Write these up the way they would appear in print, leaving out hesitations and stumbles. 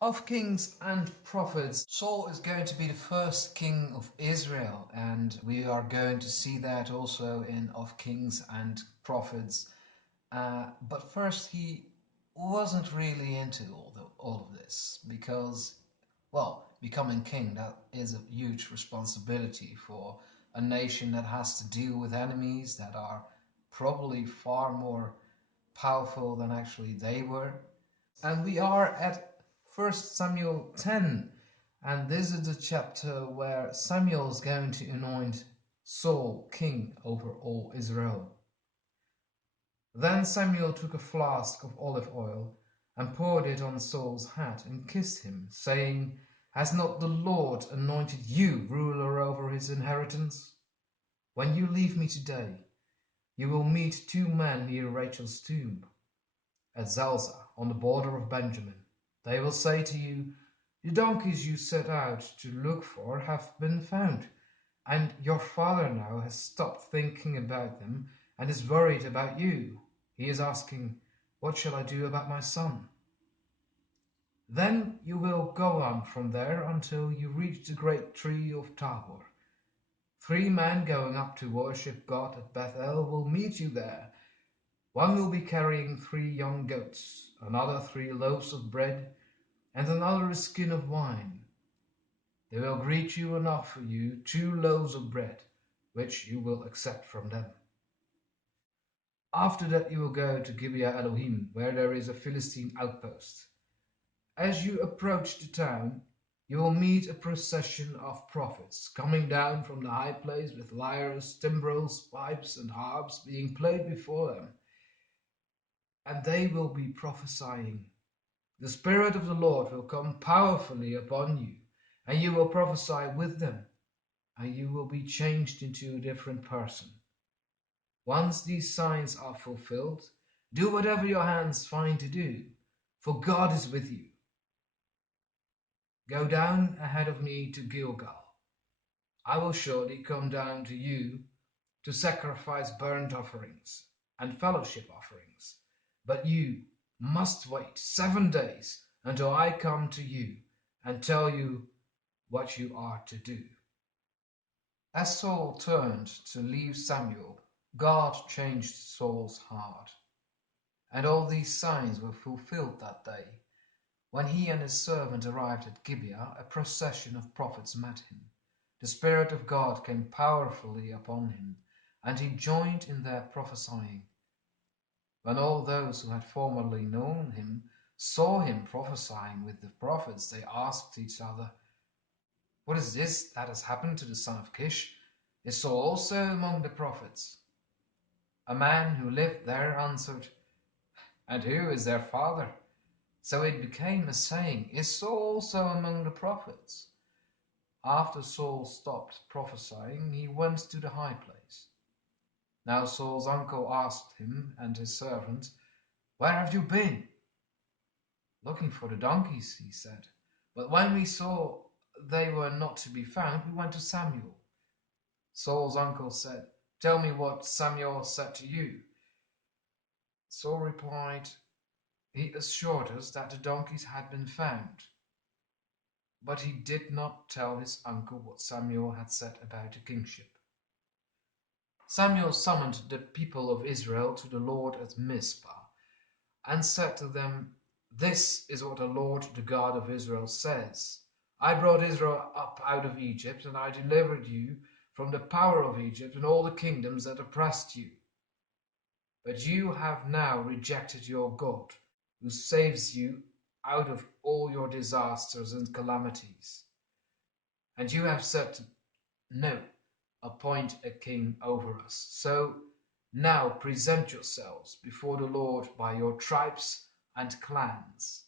Of kings and prophets, Saul is going to be the first king of Israel, and we are going to see that also in Of Kings and Prophets. But first, he wasn't really into all of this because, well, becoming king, that is a huge responsibility for a nation that has to deal with enemies that are probably far more powerful than actually they were. And we are at 1 Samuel 10, and this is the chapter where Samuel is going to anoint Saul king over all Israel. Then Samuel took a flask of olive oil and poured it on Saul's head and kissed him, saying, "Has not the Lord anointed you ruler over his inheritance? When you leave me today, you will meet two men near Rachel's tomb, at Zelzah, on the border of Benjamin. They will say to you, 'The donkeys you set out to look for have been found, and your father now has stopped thinking about them and is worried about you. He is asking, what shall I do about my son?' Then you will go on from there until you reach the great tree of Tabor. 3 men going up to worship God at Bethel will meet you there. One will be carrying 3 young goats, another 3 loaves of bread, and another a skin of wine. They will greet you and offer you 2 loaves of bread, which you will accept from them. After that you will go to Gibeah Elohim, where there is a Philistine outpost. As you approach the town, you will meet a procession of prophets coming down from the high place with lyres, timbrels, pipes, and harps being played before them. And they will be prophesying. The Spirit of the Lord will come powerfully upon you, and you will prophesy with them, and you will be changed into a different person. Once these signs are fulfilled, do whatever your hands find to do, for God is with you. Go down ahead of me to Gilgal. I will surely come down to you to sacrifice burnt offerings and fellowship offerings, but you must wait 7 days until I come to you and tell you what you are to do." As Saul turned to leave Samuel, God changed Saul's heart. And all these signs were fulfilled that day. When he and his servant arrived at Gibeah, a procession of prophets met him. The Spirit of God came powerfully upon him, and he joined in their prophesying. When all those who had formerly known him saw him prophesying with the prophets, they asked each other, "What is this that has happened to the son of Kish? Is Saul also among the prophets?" A man who lived there answered, "And who is their father?" So it became a saying, "Is Saul also among the prophets?" After Saul stopped prophesying, he went to the high place. Now Saul's uncle asked him and his servant, "Where have you been?" "Looking for the donkeys," he said. "But when we saw they were not to be found, we went to Samuel." Saul's uncle said, "Tell me what Samuel said to you." Saul replied, "He assured us that the donkeys had been found." But he did not tell his uncle what Samuel had said about the kingship. Samuel summoned the people of Israel to the Lord at Mizpah, and said to them, "This is what the Lord, the God of Israel, says. I brought Israel up out of Egypt, and I delivered you from the power of Egypt and all the kingdoms that oppressed you. But you have now rejected your God, who saves you out of all your disasters and calamities. And you have said, 'No, appoint a king over us.' So now present yourselves before the Lord by your tribes and clans."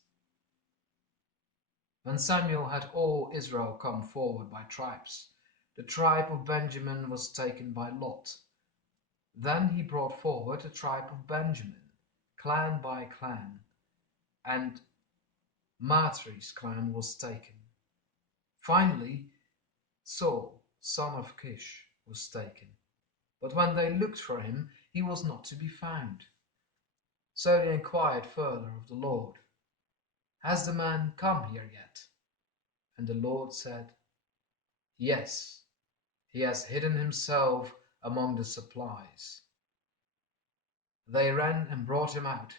When Samuel had all Israel come forward by tribes, the tribe of Benjamin was taken by lot. Then he brought forward the tribe of Benjamin, clan by clan, and Matri's clan was taken. Finally, Saul, son of Kish, was taken. But when they looked for him, he was not to be found. So they inquired further of the Lord. Has the man come here yet? And the Lord said, Yes, he has hidden himself among the supplies. They ran and brought him out,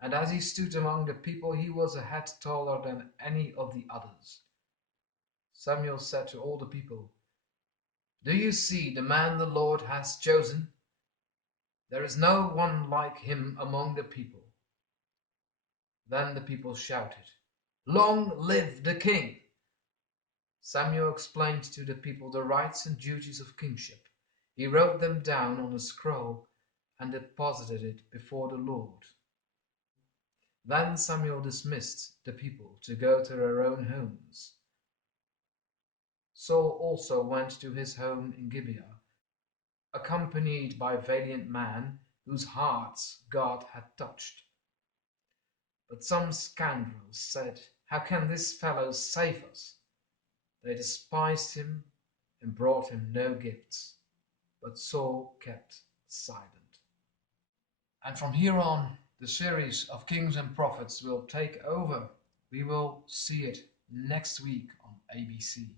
and as he stood among the people, he was a head taller than any of the others. Samuel said to all the people, Do you see the man the Lord has chosen? There is no one like him among the people. Then the people shouted, Long live the king! Samuel explained to the people the rights and duties of kingship. He wrote them down on a scroll and deposited it before the Lord. Then Samuel dismissed the people to go to their own homes. Saul also went to his home in Gibeah, accompanied by valiant men whose hearts God had touched. But some scoundrels said, How can this fellow save us? They despised him and brought him no gifts. But Saul kept silent. And from here on, the series of Kings and Prophets will take over. We will see it next week on ABC.